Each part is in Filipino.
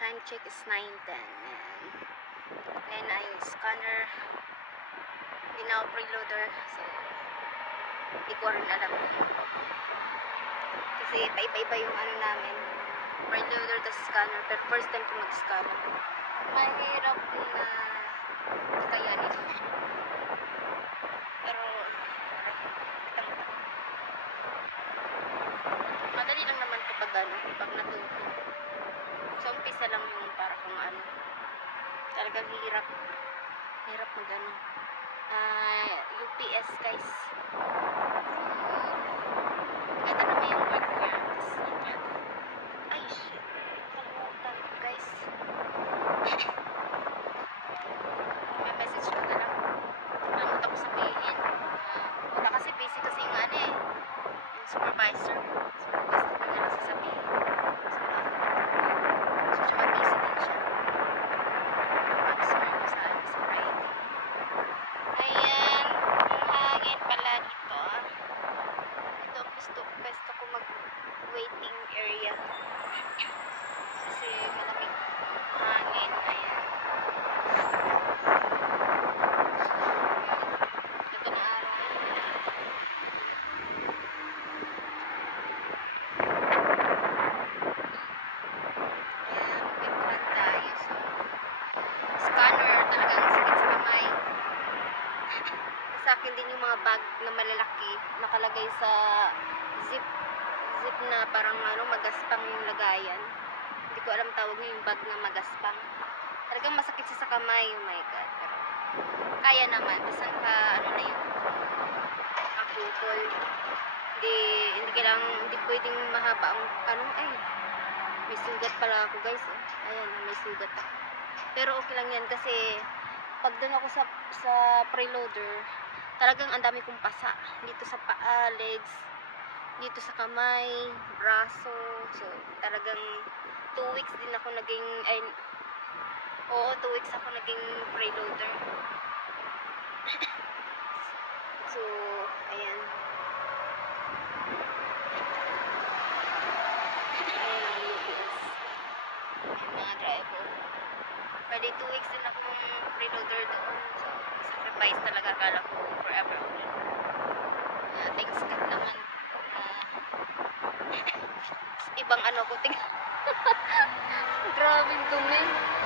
Time check is 9:10 and I scanner binaw preloader, so hindi ko rin alam kasi iba-iba yung ano namin, preloader tas scanner, pero first time ko mag-scanner, mahirap na kaya nito, pero madali lang naman kapag ano, pag natuto. So, umpisa lang yung para kung ano. Talagang hirap mag ano. UPS guys. Ganda naman yung work niya. Ay, shit. Kalimutan ko guys. May message ko na lang. Kalimutan ko sabihin. Wala kasi busy kasi yung ano eh. Yung supervisor. Supervisor ko na lang sasabihin. Gusto ko mag-waiting area kasi malamig hangin. Ayan, ito na araw. Ayan, pintuhan tayo. So, scanner talagang sakit sa kamay. Sa akin din yung mga bag na malalaki nakalagay sa zip na parang ano, magaspang yung lagayan. Hindi ko alam tawag niya yung bag na magaspang. Talagang masakit siya sa kamay. Oh my god. Pero kaya naman. Basta ka ano na yung kaputol. Hindi kailangan, hindi pwedeng mahaba ang ano. Ay, may sugat pala ako guys. Ayan, may sugat ako. Pero okay lang yan kasi pag doon ako sa preloader, talagang ang dami kong pasa. Dito sa paa, legs, dito sa kamay, braso. So, talagang 2 weeks din ako naging, 2 weeks ako naging preloader. So, ayan. Ayan ang UPS. Ayan mga driver. Pwede 2 weeks din akong preloader doon. So, sacrifice talaga, akala ko forever ulit. Thanks God naman. Ibang ano ko, tingnan. Grabing dumi.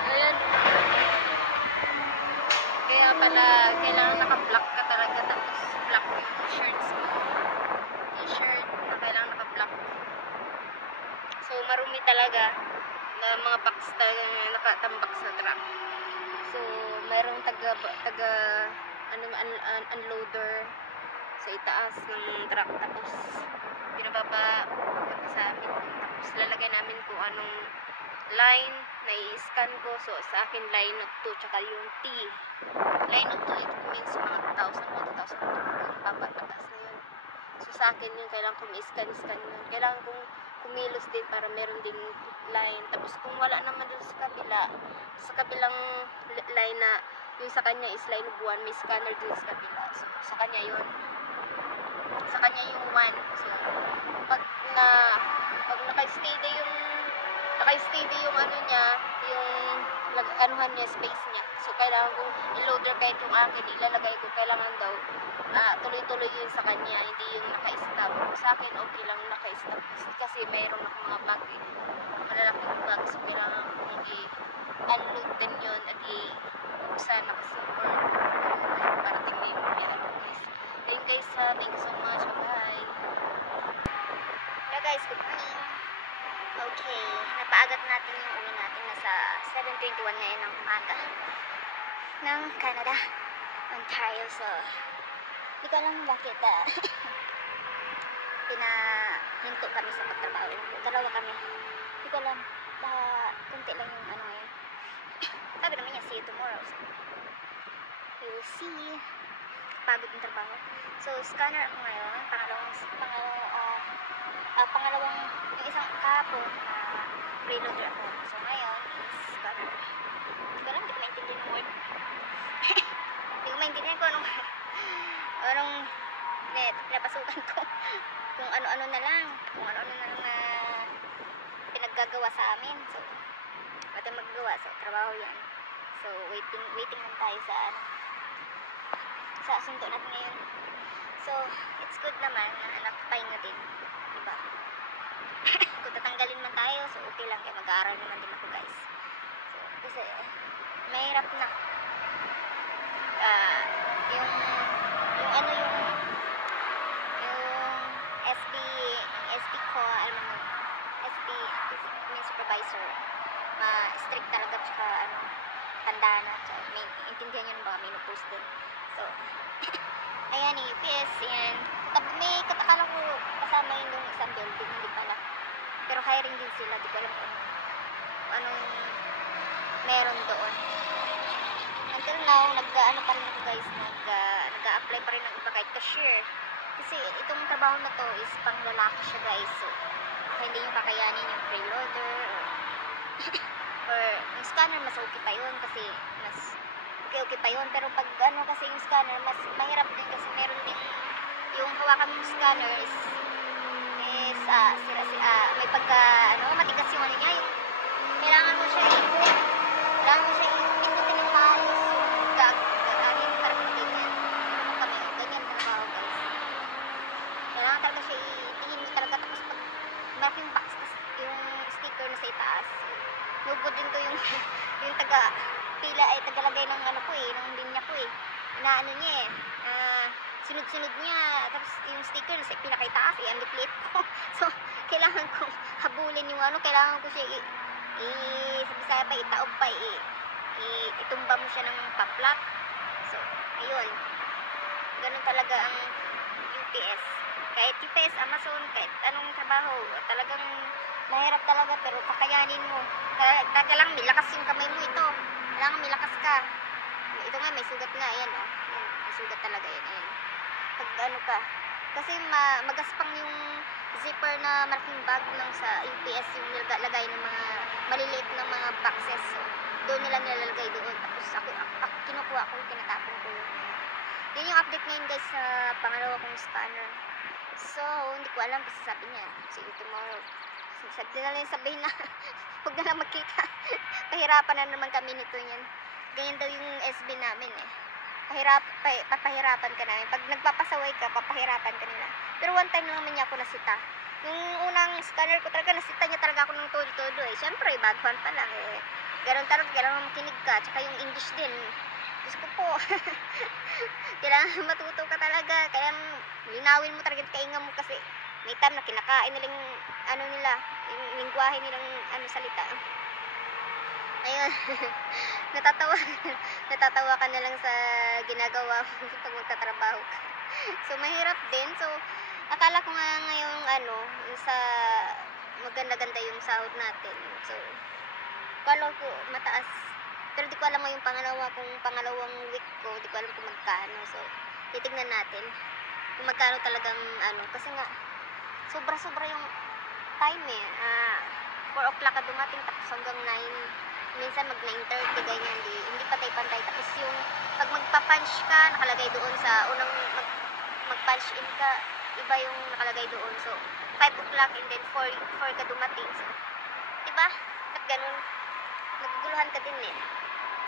Ayan. Kaya pala, kailangan naka-black ka talaga, tapos black yung shirts mo. T-shirt, na kailangan naka-black. So, marumi talaga na mga packs talaga nakatambak sa truck. So, mayroong unloader sa itaas ng truck, tapos binababa sa amin, tapos lalagay namin kung anong line na i-scan ko. So sa akin line of 2 tsaka yung T. Line of 2 it means mga 2,000 papataas na yun. So sa akin yun, kailangan kong i-scan yun, kailangan kong kumilos din para meron din line. Tapos kung wala naman dun sa kabilang line na yung sa kanya is line of 1, may scanner din sa kabila. So sa kanya yun, sa kanya yung 1. So pag naka-steady yung ano niya, yung anuhan niya, space niya. So kailangan kong i-loader kahit yung akin, ilalagay ko, kailangan daw tuloy-tuloy yun sa kanya, hindi yung naka-stop. Sa akin okay lang naka-stop kasi mayroon akong mga bag, malalaking bag, so kailangan kong i-unload din yun at i-buksan na kasi or para tingin yung guys. Then guys, thank you so much. Bye. Hello guys, good morning. Okay, napaagat natin yung uwi natin. Nasa 7:21 ngayon ng umaga ng Canada, Ontario. So, hindi ko alam bakit pinahinto kami sa pagtrabaho. Dalawa kami. Hindi ko alam. Kunti lang yung ano ngayon. Sabi naman niya, see you tomorrow. So, we will see. Pagod yung trabaho. So, scanner ako ngayon. pangalawang, yung isang kahapon, preloader ako. So ngayon is, hindi ko maintindihan ng word. Hindi ko maintindihan kung anong pinapasukan ko. Kung ano-ano na lang na pinaggagawa sa amin. So, pati maggawa. So, trabaho yan. So, waiting lang tayo sa asunto natin ngayon. So, it's good naman na nakapahinga din. Diba? Kung tatanggalin man tayo, so okay lang. Kaya mag-aaral naman din ako, guys. So, kasi, mahirap na. Yung SB ko, alam mo, SB, may supervisor, strict talaga, tsaka, tanda na, so, intindihan nyo ba, may no-post din. So, ayan, UPS, yan. May katakala ko kasama yun yung isang building, hindi pala. Pero hiring din sila, di ko alam kung anong meron doon. Until now, nag-ano pa rin ako, guys, nag-a-apply pa rin ng iba kahit cashier. Kasi itong trabaho na to is pang lalaki siya, guys. So, hindi yung kakayanin yung preloader or yung scanner, mas okay pa yun kasi mas okay pa yun. Pero pag kasi yung scanner, mas mahirap din kasi meron din yung hawakan ng scanner is may pagka matigas yung niya, yung kailangan mo siya pindutin yung maayos yung gagawin para ganyan trabaho, guys. Kailangan talaga siya itingin mo talaga, tapos pag mark yung box, yung sticker na sa itaas, lugod din to yung tagalagay ng ng linya ko inaano niya sunod-sunod niya, tapos yung sticker na sa pinakaitaas ang liit ko. So kailangan kong habulin yung kailangan ko siya sa Bisaya pa itaob pa itumba mo siya ng paplak. So ayun, ganun talaga ang UPS. Kahit UPS, Amazon, kahit anong trabaho, talagang mahirap talaga, pero kakayanin mo. Talaga lang, may lakas yung kamay mo ito. Kailangan may lakas ka. Ito nga, may sugat nga, ayan may sugat talaga yan, ayan. Pag ka, kasi magaspang yung zipper na malaking bag ng sa UPS, yung nilalagay ng mga maliliit ng mga boxes. So, doon nila nilalagay doon. Tapos ako kinukuha ko, tinatapon ko yun. Yan yung update ngayon, guys, sa pangalawa kong scanner. So, hindi ko alam kasi sabi niya, see you tomorrow. Sabihin na, huwag na lang magkita. Pahirapan na naman kami nito yan. Ganyan daw yung SB namin papahirapan ka namin. Pag nagpapasaway ka, papahirapan ka nila. Pero one time naman niya ako nasita. Yung unang scanner ko talaga, nasita niya talaga ako ng todo-todo Siyempre, baguhan pa lang Ganon talaga, kailangan makinig ka. Tsaka yung English din. Diyos ko po. Kailangan matuto ka talaga. Kaya linawin mo talaga yung kainga mo kasi may time na kinakain nilang nila, yung lingwahe nilang salita. Ayun. Natatawa ka na lang sa ginagawa mo pag magtatrabaho ka. So mahirap din. So akala ko nga ngayong sa maganda-ganda yung sahod natin. So akala ko mataas. Pero di ko alam yung pangalawang week ko, di ko alam kung magkano. So, titignan natin kung magkano talagang kasi nga, sobra-sobra yung time 4 o'clock ka dumating, tapos hanggang 9, minsan mag 9:30, ganyan, hindi patay-pantay. Tapos yung, pag magpa-punch ka, nakalagay doon sa unang mag-punch in ka, iba yung nakalagay doon. So, 5 o'clock and then 4 ka dumating. So, diba? Ba't ganun? Naguguluhan ka din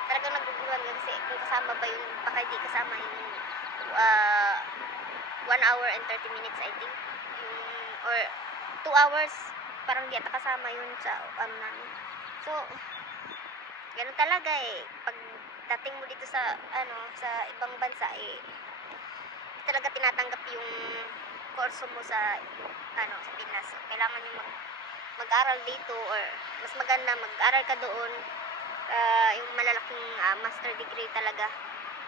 Talagang naguguluhan kasi kung kasama ba yung, baka hindi kasama yung 1 hour and 30 minutes I think. Or 2 hours, parang di ata kasama yun sa namin. So, ganun talaga pag dating mo dito sa sa ibang bansa talaga tinatanggap yung kurso mo sa sa Pinas. So, kailangan yung mag-aral dito or mas maganda mag-aral ka doon yung malalaking master degree talaga.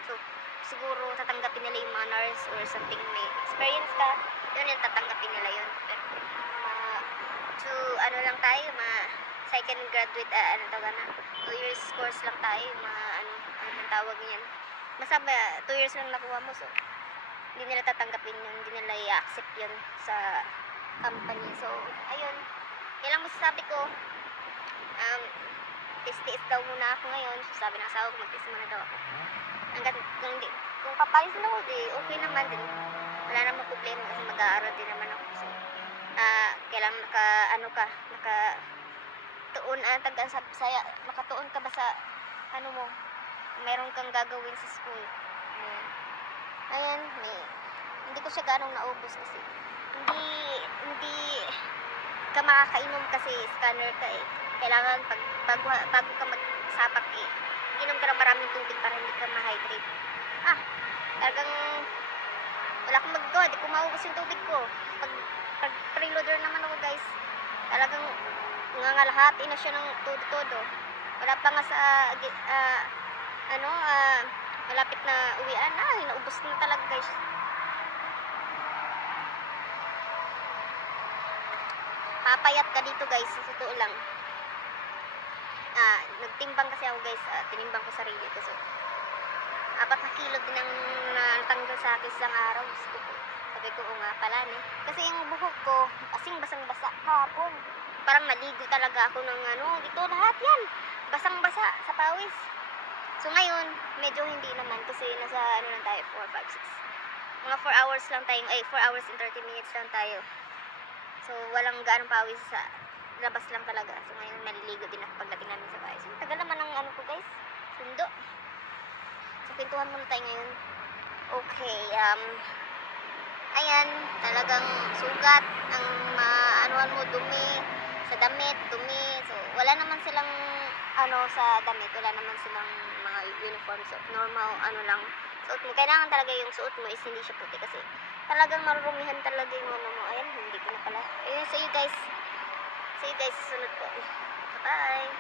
So, siguro tatanggapin nila yung mga nurse or something, may experience ka, yun yung tatanggapin nila yun. Pero, lang tayo, second graduate, 2 years course lang tayo, anong tawag niyan. Masaba, 2 years lang nakuha mo, so, hindi nila tatanggapin yun, hindi nila i-accept yun sa company. So, ayun. Yan lang masasabi ko. Tiis-tiis daw muna ako ngayon. So, sabi ng asawa ko, mag-tiis muna daw ako. Kung papalisin ako, okay naman din. Wala namang problema kasi mag-aaral din naman ako. So, kailangan nakatuon, nakatuon ka ba sa, mo, meron kang gagawin sa school. Ayan, hindi ko siya ganong naubos kasi hindi ka makakainom kasi scanner ka eh. Kailangan bago ka magsapak inom ka ng maraming tubig para hindi ka ma-hydrate. Talagang wala akong magagawa, di ko maubos yung tubig ko. Pag preloader naman ako guys, talagang nangalahati na siya ng todo. Wala pa nga sa malapit na uwian na, naubos na talaga guys. Papayat ka dito guys, sa totoo lang. Nagtimbang kasi ako guys, tinimbang ko sarili ko. So, 4 na kilo din ang natanggal sa akin isang araw. Sabi ko, nga pala kasi yung buhok ko, asing basang-basa kahapon. Parang naligo talaga ako ng dito lahat yan. Basang-basa sa pawis. So ngayon, medyo hindi naman kasi nasa lang tayo, 4, 5, 6. Mga 4 hours lang tayo, 4 hours and 30 minutes lang tayo. So walang gaanong pawis sa labas lang talaga. So ngayon naliligo din ako pagdating namin sa bahay. So tagal naman ang guys, sundo. So pintuhan muna tayo ngayon. Okay, ayan, talagang sugat ang mo, dumi sa damit, dumi. So wala naman silang sa damit, wala naman silang mga uniform. So normal lang suot mo. Kailangan talaga yung suot mo is hindi siya puti kasi talagang marurumihan talaga yung mo. Ayan, hindi ko na pala. Ayun, see you guys sa sunod po. Bye.